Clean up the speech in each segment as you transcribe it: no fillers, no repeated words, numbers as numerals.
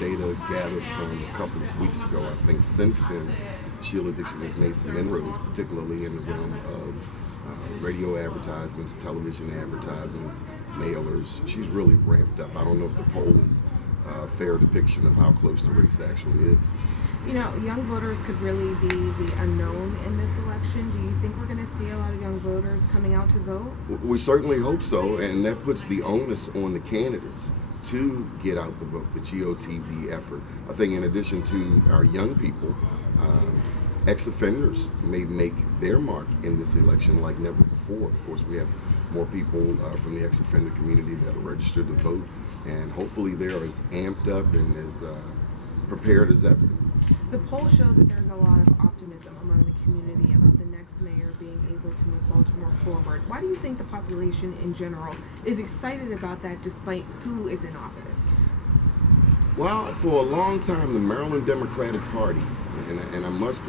data gathered from a couple of weeks ago. I think since then, Sheila Dixon has made some inroads, particularly in the realm of radio advertisements, television advertisements, mailers. She's really ramped up. I don't know if the poll is a fair depiction of how close the race actually is. You know, young voters could really be the unknown in this election. Do you think we're going to see a lot of young voters coming out to vote? We certainly hope so, and that puts the onus on the candidates to get out the vote, the GOTV effort. I think in addition to our young people, ex-offenders may make their mark in this election like never before. Of course, we have more people from the ex-offender community that are registered to vote, and hopefully they're as amped up and as prepared as ever. The poll shows that there's a lot of optimism among the community about the next mayor being able to move Baltimore forward. Why do you think the population in general is excited about that despite who is in office? Well, for a long time, the Maryland Democratic Party, and I must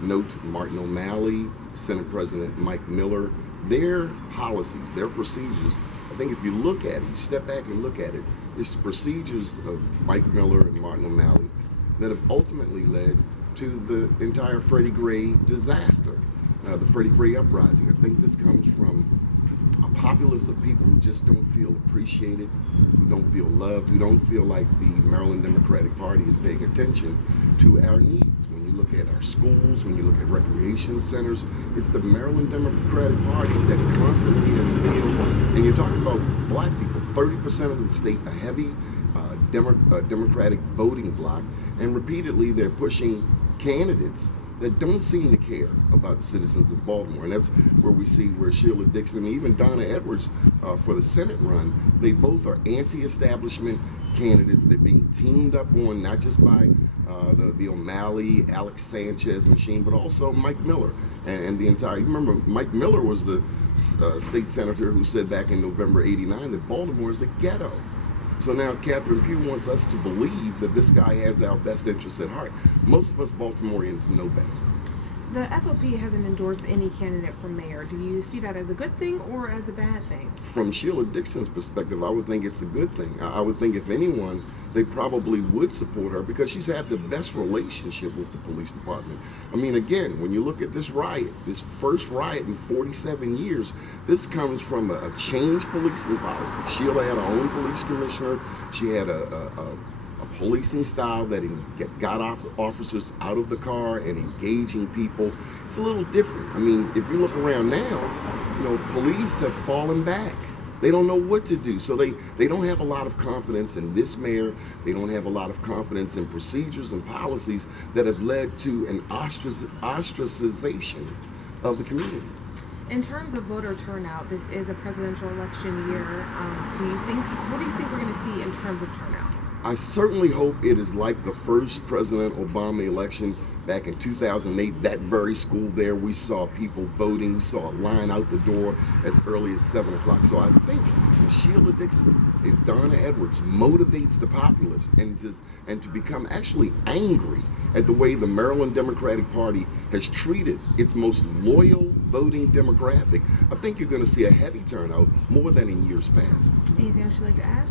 note Martin O'Malley, Senate President Mike Miller, their policies, their procedures, I think if you look at it, you step back and look at it, it's the procedures of Mike Miller and Martin O'Malley that have ultimately led to the entire Freddie Gray disaster, the Freddie Gray uprising. I think this comes from a populace of people who just don't feel appreciated, who don't feel loved, who don't feel like the Maryland Democratic Party is paying attention to our needs. When you look at our schools, when you look at recreation centers, it's the Maryland Democratic Party that constantly has failed. And you're talking about black people, 30% of the state, a heavy Democratic voting bloc, and repeatedly they're pushing candidates that don't seem to care about the citizens of Baltimore. And that's where we see where Sheila Dixon, even Donna Edwards for the Senate run, they both are anti-establishment candidates. They're being teamed up on not just by the O'Malley, Alex Sanchez machine, but also Mike Miller and the entire, you remember Mike Miller was the state senator who said back in November '89 that Baltimore is a ghetto. So now Catherine Pugh wants us to believe that this guy has our best interests at heart. Most of us Baltimoreans know better. The FOP hasn't endorsed any candidate for mayor. Do you see that as a good thing or as a bad thing? From Sheila Dixon's perspective, I would think it's a good thing. I would think if anyone, they probably would support her because she's had the best relationship with the police department. I mean, again, when you look at this riot, this first riot in 47 years, this comes from a changed policing policy. Sheila had her own police commissioner. She had a policing style that got officers out of the car and engaging people. It's a little different. I mean, if you look around now, you know, police have fallen back. They don't know what to do. So they don't have a lot of confidence in this mayor. They don't have a lot of confidence in procedures and policies that have led to an ostracization of the community. In terms of voter turnout, this is a presidential election year. What do you think we're going to see in terms of turnout? I certainly hope it is like the first President Obama election back in 2008. That very school there, we saw people voting. We saw a line out the door as early as 7 o'clock. So I think if Sheila Dixon, if Donna Edwards motivates the populace and to become actually angry at the way the Maryland Democratic Party has treated its most loyal voting demographic, I think you're going to see a heavy turnout more than in years past. Anything else you'd like to add?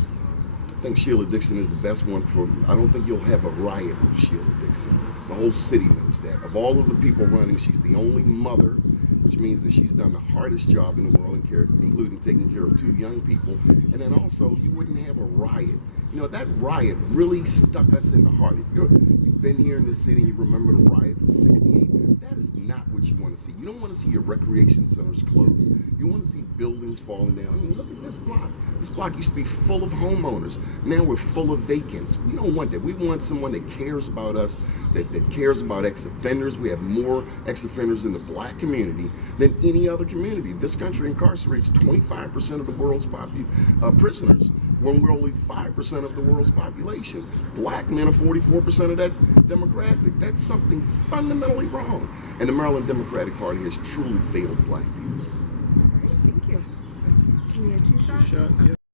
I think Sheila Dixon is the best one for, I don't think you'll have a riot with Sheila Dixon. The whole city knows that. Of all of the people running, she's the only mother, which means that she's done the hardest job in the world, including taking care of 2 young people. And then also, you wouldn't have a riot. You know, that riot really stuck us in the heart. If you've been here in the city and you remember the riots of '68, that is not what you want to see. You don't want to see your recreation centers closed. You want to see buildings falling down. I mean, look at this block. This block used to be full of homeowners. Now we're full of vacants. We don't want that. We want someone that cares about us, that cares about ex-offenders. We have more ex-offenders in the black community than any other community. This country incarcerates 25% of the world's prisoners, when we're only 5% of the world's population. Black men are 44% of that demographic. That's something fundamentally wrong. And the Maryland Democratic Party has truly failed black people. All right, thank you. We had 2 shots.